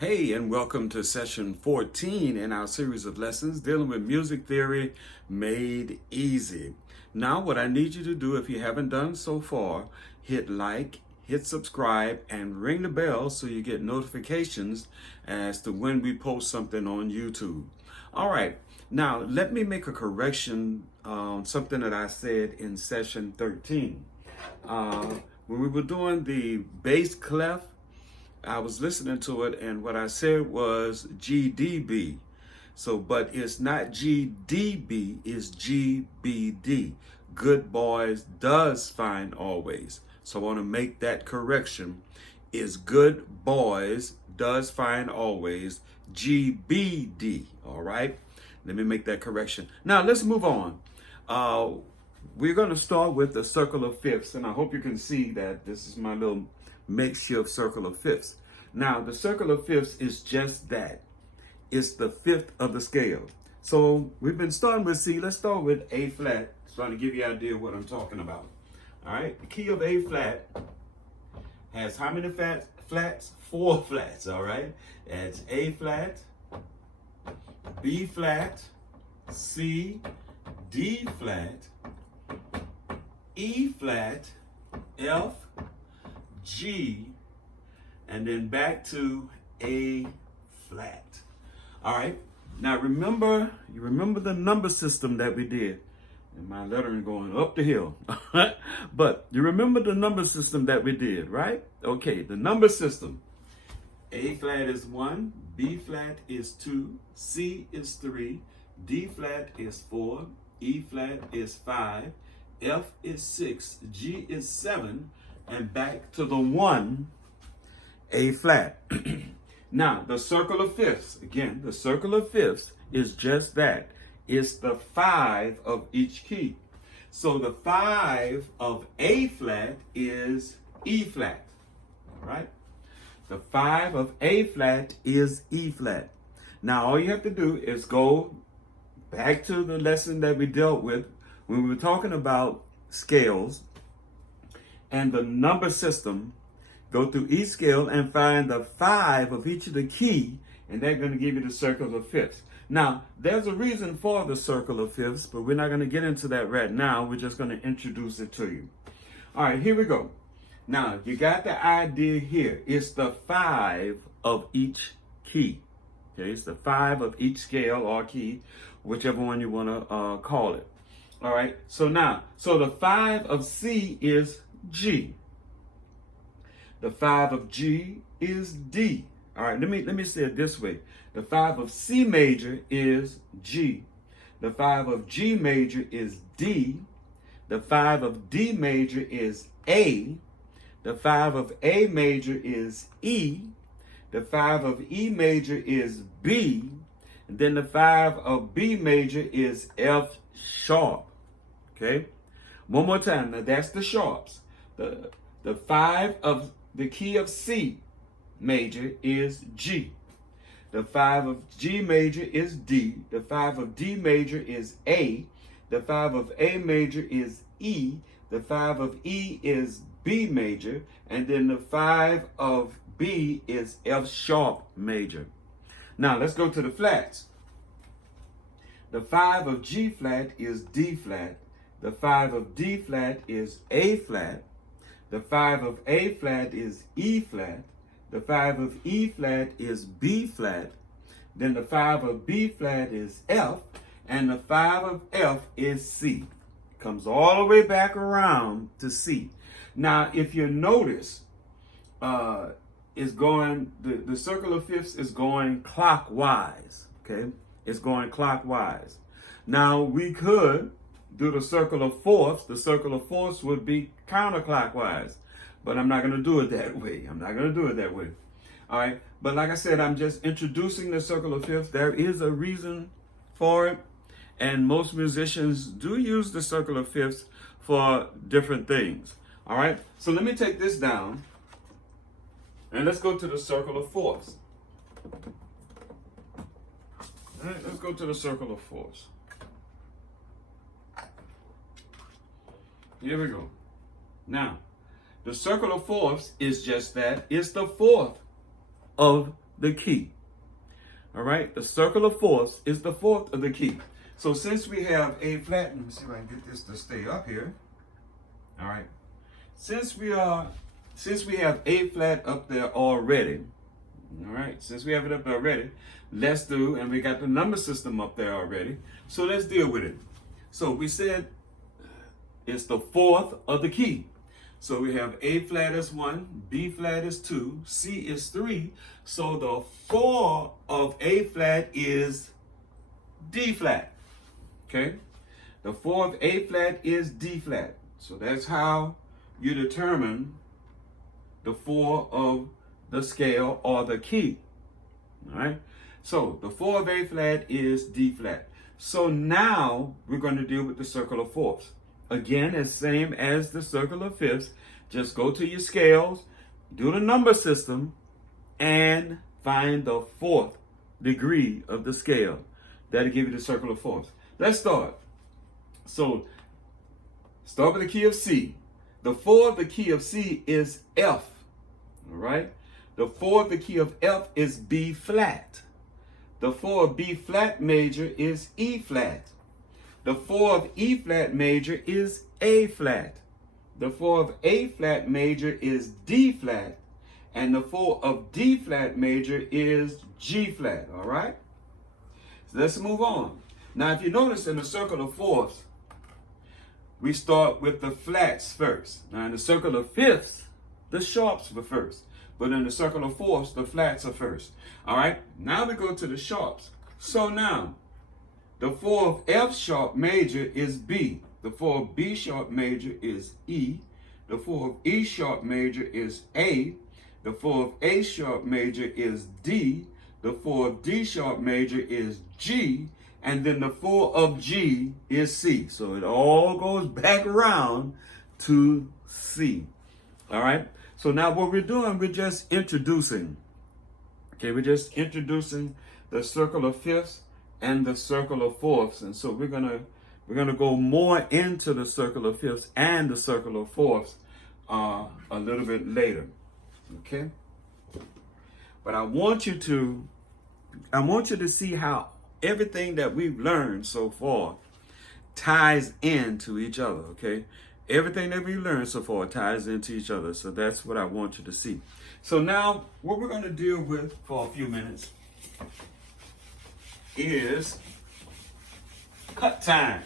Hey, and welcome to session 14 in our series of lessons dealing with music theory made easy. Now, what I need you to do, if you haven't done so far, hit like, hit subscribe, and ring the bell so you get notifications as to when we post something on YouTube. All right, now let me make a correction on something that I said in session 13. When we were doing the bass clef, I was listening to it, and what I said was GDB. So, but it's not GDB, it's GBD. Good boys does find always. So I want to make that correction. Is good boys does find always, GBD. All right. Let me make that correction. Now let's move on. We're going to start with the circle of fifths, and I hope you can see that this is my little makeshift circle of fifths. Now, the circle of fifths is just that. It's the fifth of the scale. So we've been starting with C. Let's start with A flat, trying to give you an idea of what I'm talking about. All right, the key of A flat has how many flats? 4 flats, all right? That's A flat, B flat, C, D flat, E flat, F, G, and then back to A flat. All right. Now you remember the number system that we did. And my lettering going up the hill. But you remember the number system that we did, right? Okay, the number system. A flat is 1, B flat is 2, C is 3, D flat is 4, E flat is 5, F is 6, G is 7, and back to the 1, A flat. Now, the circle of fifths, again, the circle of fifths is just that. It's the 5 of each key. So the 5 of A flat is E flat, right? The 5 of A flat is E flat. Now, all you have to do is go back to the lesson that we dealt with when we were talking about scales and the number system. Go through each scale and find the 5 of each of the key, and they're going to give you the circle of fifths. Now, there's a reason for the circle of fifths, but we're not going to get into that right now. We're just going to introduce it to you. All right, here we go. Now, you got the idea here. It's the 5 of each key. Okay, it's the 5 of each scale or key, whichever one you want to call it. All right, so the 5 of C is G. The 5 of G is D. All right, let me say it this way. The 5 of C major is G. The 5 of G major is D. The 5 of D major is A. The 5 of A major is E. The 5 of E major is B. And then the 5 of B major is F sharp. Okay? One more time. Now that's the sharps. The 5 of the key of C major is G. The 5 of G major is D. The 5 of D major is A. The 5 of A major is E. The 5 of E is B major. And then the 5 of B is F sharp major. Now let's go to the flats. The 5 of G flat is D flat. The 5 of D flat is A flat. The 5 of A flat is E flat. The 5 of E flat is B flat. Then the 5 of B flat is F. And the 5 of F is C. Comes all the way back around to C. Now, if you notice, it's going, the circle of fifths is going clockwise. Okay? It's going clockwise. Now, we could do the circle of fourths. The circle of fourths would be counterclockwise, but I'm not going to do it that way. All right. But like I said, I'm just introducing the circle of fifths. There is a reason for it, and most musicians do use the circle of fifths for different things. All right. So let me take this down, and let's go to the circle of fourths. All right. Let's go to the circle of fourths. Here we go. Now, the circle of fourths is just that. It's the 4th of the key. All right, the circle of fourths is the fourth of the key. So since we have A flat, let me see if I can get this to stay up here. All right, since we have A flat up there already, all right, since we have it up there already, let's do, and we got the number system up there already, so let's deal with it. So we said it's the fourth of the key. So we have A flat is 1, B flat is 2, C is 3. So the 4 of A flat is D flat. Okay? The 4 of A flat is D flat. So that's how you determine the 4 of the scale or the key. All right? So the 4 of A flat is D flat. So now we're going to deal with the circle of fourths. Again, it's same as the circle of fifths. Just go to your scales, do the number system, and find the fourth degree of the scale. That'll give you the circle of fourths. Let's start. So, start with the key of C. The 4 of the key of C is F. All right? The 4 of the key of F is B flat. The 4 of B flat major is E flat. The 4 of E flat major is A flat. The 4 of A flat major is D flat. And the 4 of D flat major is G flat. All right? So let's move on. Now, if you notice in the circle of fourths, we start with the flats first. Now, in the circle of fifths, the sharps were first. But in the circle of fourths, the flats are first. All right? Now we go to the sharps. So now, the 4 of F sharp major is B. The 4 of B sharp major is E. The 4 of E sharp major is A. The 4 of A sharp major is D. The 4 of D sharp major is G. And then the 4 of G is C. So it all goes back around to C. All right? So now what we're doing, we're just introducing. Okay, we're just introducing the circle of fifths and the circle of fourths. And so we're gonna go more into the circle of fifths and the circle of fourths a little bit later. Okay? But I want you to see how everything that we've learned so far ties into each other, okay? Everything that we learned so far ties into each other. So that's what I want you to see. So now what we're going to deal with for a few minutes is cut time.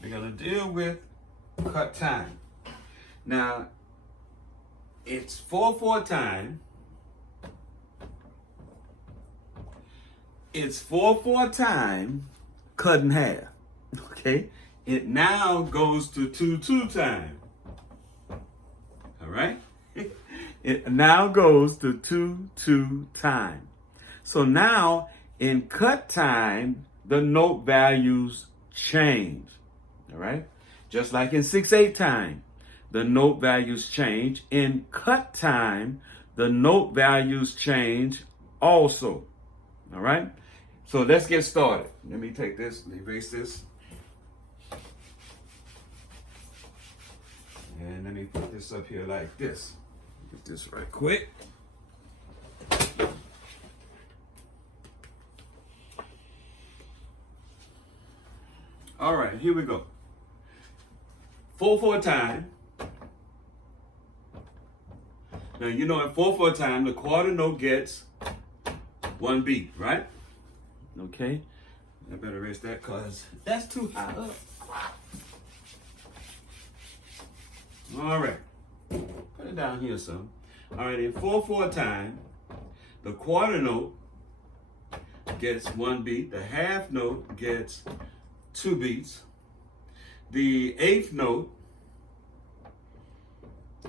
We're going to deal with cut time. Now, it's 4/4 time. It's 4/4 time cut in half. Okay? It now goes to 2/2 time. All right? It now goes to 2/2 time. So now in cut time, the note values change. All right? Just like in 6/8 time, the note values change. In cut time, the note values change also. All right? So let's get started. Let me take this, erase this. And let me put this up here like this. Get this right quick. All right, here we go. 4/4 time. Now, you know, at 4/4 time, the quarter note gets 1 beat, right? Okay. I better erase that because that's too high up. All right. Put it down here some. All right, in 4/4 time, the quarter note gets 1 beat. The half note gets 2 beats. The eighth note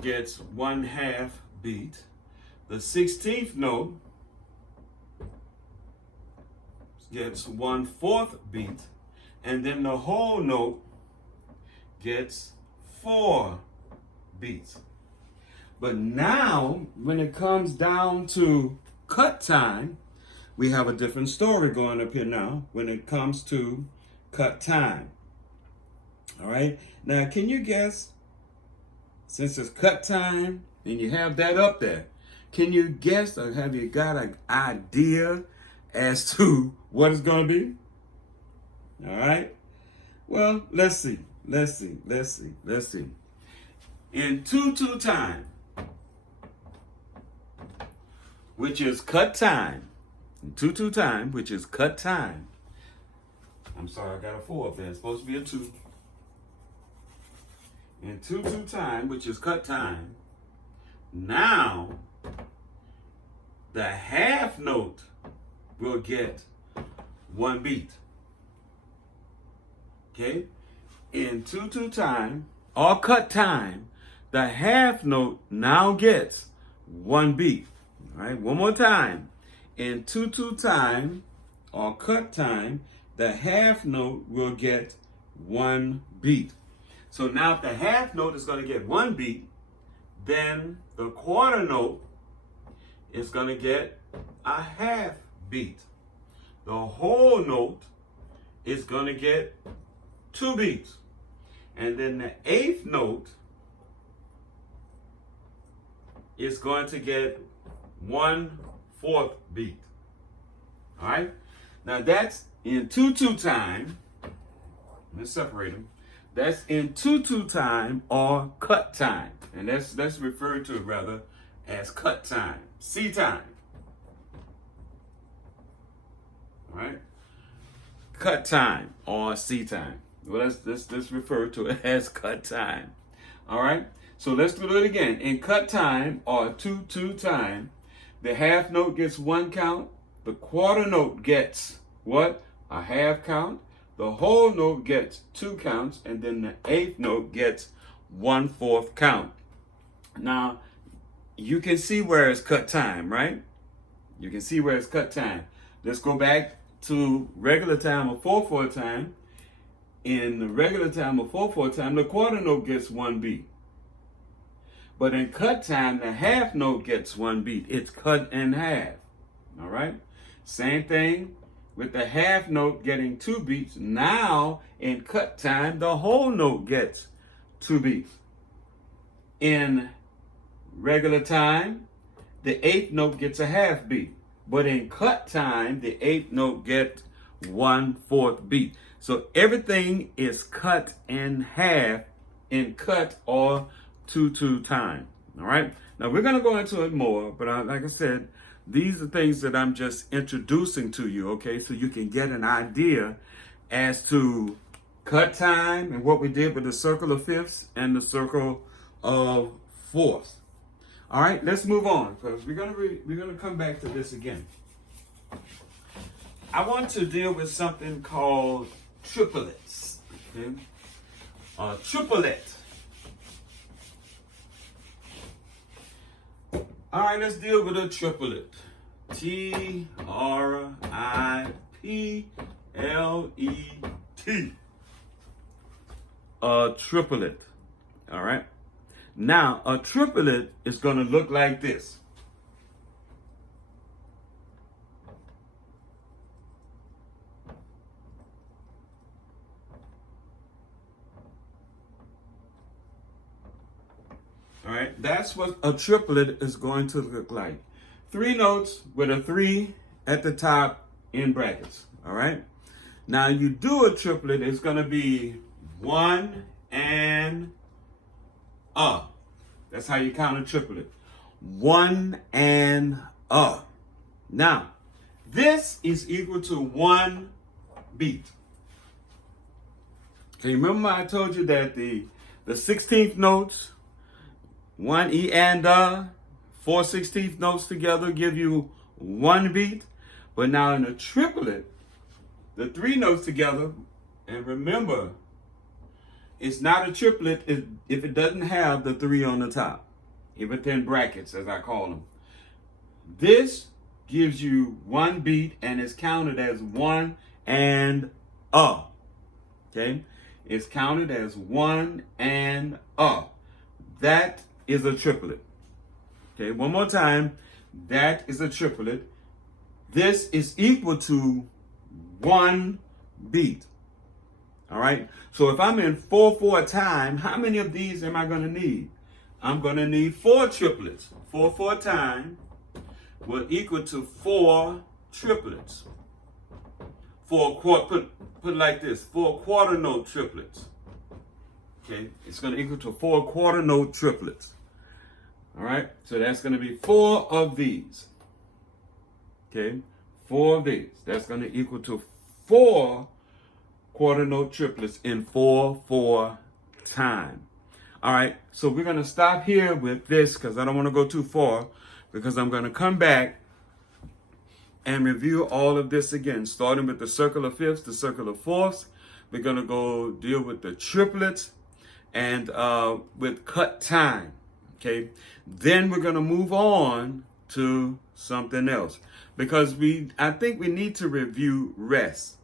gets 1/2 beat. The 16th note gets 1/4 beat. And then the whole note gets 4 beats. But now, when it comes down to cut time, we have a different story going up here now when it comes to cut time. All right. Now, can you guess, since it's cut time and you have that up there, Can you guess or have you got an idea as to what it's going to be? All right. Well, let's see. In 2-2 time, which is cut time. In 2-2 time, which is cut time. I'm sorry, I got a 4 up there. It's supposed to be a 2. In 2-2 time, which is cut time, now the half note will get 1 beat. Okay? In 2-2 time, or cut time, the half note now gets 1 beat. All right, one more time. In 2-2 time, or cut time, the half note will get 1 beat. So now if the half note is going to get 1 beat, then the quarter note is going to get a half beat. The whole note is going to get 2 beats. And then the eighth note is going to get 1/4 beat. All right? Now that's in 2-2 time. Let's separate them. That's in 2-2 time or cut time. And that's referred to rather as cut time. C time. All right? Cut time or C time. Well, let's refer to it as cut time. All right? So let's do it again. In cut time or 2-2 time, the half note gets 1 count. The quarter note gets what? A half count. The whole note gets 2 counts. And then the eighth note gets 1/4 count. Now, you can see where it's cut time, right? You can see where it's cut time. Let's go back to regular time or 4/4 time. In the regular time or 4/4 time, the quarter note gets 1 beat. But in cut time, the half note gets 1 beat. It's cut in half. All right? Same thing with the half note getting 2 beats. Now, in cut time, the whole note gets 2 beats. In regular time, the eighth note gets a half beat. But in cut time, the eighth note gets 1/4 beat. So everything is cut in half in cut or 2-2 time. All right. Now we're going to go into it more, but like I said, these are things that I'm just introducing to you. Okay, so you can get an idea as to cut time and what we did with the circle of fifths and the circle of fourths. All right, let's move on because we're gonna come back to this again. I want to deal with something called triplets. Okay, triplet. All right, let's deal with a triplet. Triplet. A triplet. All right. Now, a triplet is going to look like this. All right, that's what a triplet is going to look like. 3 notes with a 3 at the top in brackets. All right. Now you do a triplet, it's going to be 1 and a. That's how you count a triplet. 1 and a. Now, this is equal to 1 beat. Okay, remember I told you that the 16th notes, 1 E and a, 4 16th notes together give you 1 beat. But now in a triplet, the 3 notes together, and remember, it's not a triplet if it doesn't have the 3 on the top, if it's in brackets, as I call them. This gives you 1 beat and is counted as 1 and a. Okay? It's counted as 1 and a. That is a triplet. Okay, one more time. That is a triplet. This is equal to 1 beat. All right. So if I'm in 4/4 time, how many of these am I going to need? I'm going to need 4 triplets. 4 times will equal to 4 triplets. For a quarter, put it like this, 4 quarter note triplets. Okay, it's going to equal to 4 quarter note triplets. All right, so that's going to be 4 of these. Okay, 4 of these. That's going to equal to 4 quarter note triplets in 4/4 time. All right, so we're going to stop here with this because I don't want to go too far, because I'm going to come back and review all of this again, starting with the circle of fifths, the circle of fourths. We're going to go deal with the triplets and with cut time. Okay, then we're going to move on to something else, because I think we need to review rest.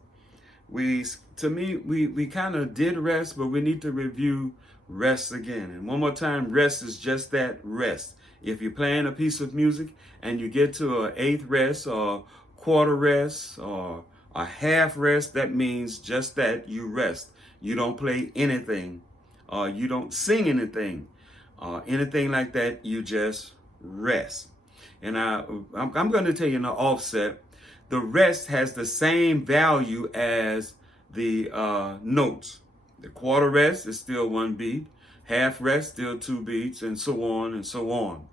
We kind of did rest, but we need to review rest again. And one more time, rest is just that, rest. If you're playing a piece of music and you get to an 1/8 rest or quarter rest or a half rest, that means just that, you rest. You don't play anything, or you don't sing anything, anything like that. You just rest. And I'm going to tell you in the offset, the rest has the same value as the notes. The quarter rest is still 1 beat, half rest still 2 beats, and so on and so on.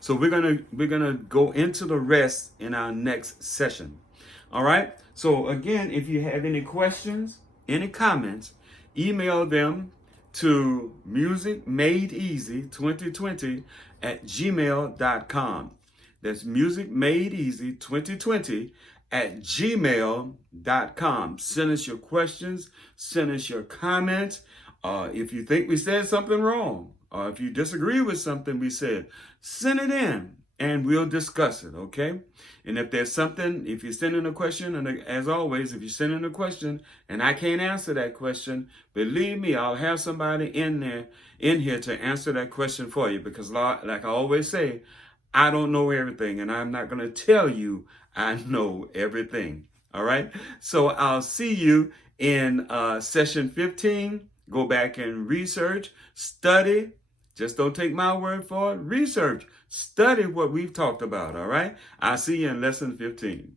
So we're gonna go into the rest in our next session. All right. So again, if you have any questions, any comments, email them to musicmadeeasy2020@gmail.com. That's musicmadeeasy2020@gmail.com. Send us your questions. Send us your comments. If you think we said something wrong, or if you disagree with something we said, send it in and we'll discuss it, okay? And if there's something, if you send in a question, and as always, if you send in a question and I can't answer that question, believe me, I'll have somebody in here to answer that question for you, because like I always say, I don't know everything, and I'm not going to tell you I know everything. All right? So I'll see you in session 15. Go back and research, study. Just don't take my word for it. Research, study what we've talked about. All right? I'll see you in lesson 15.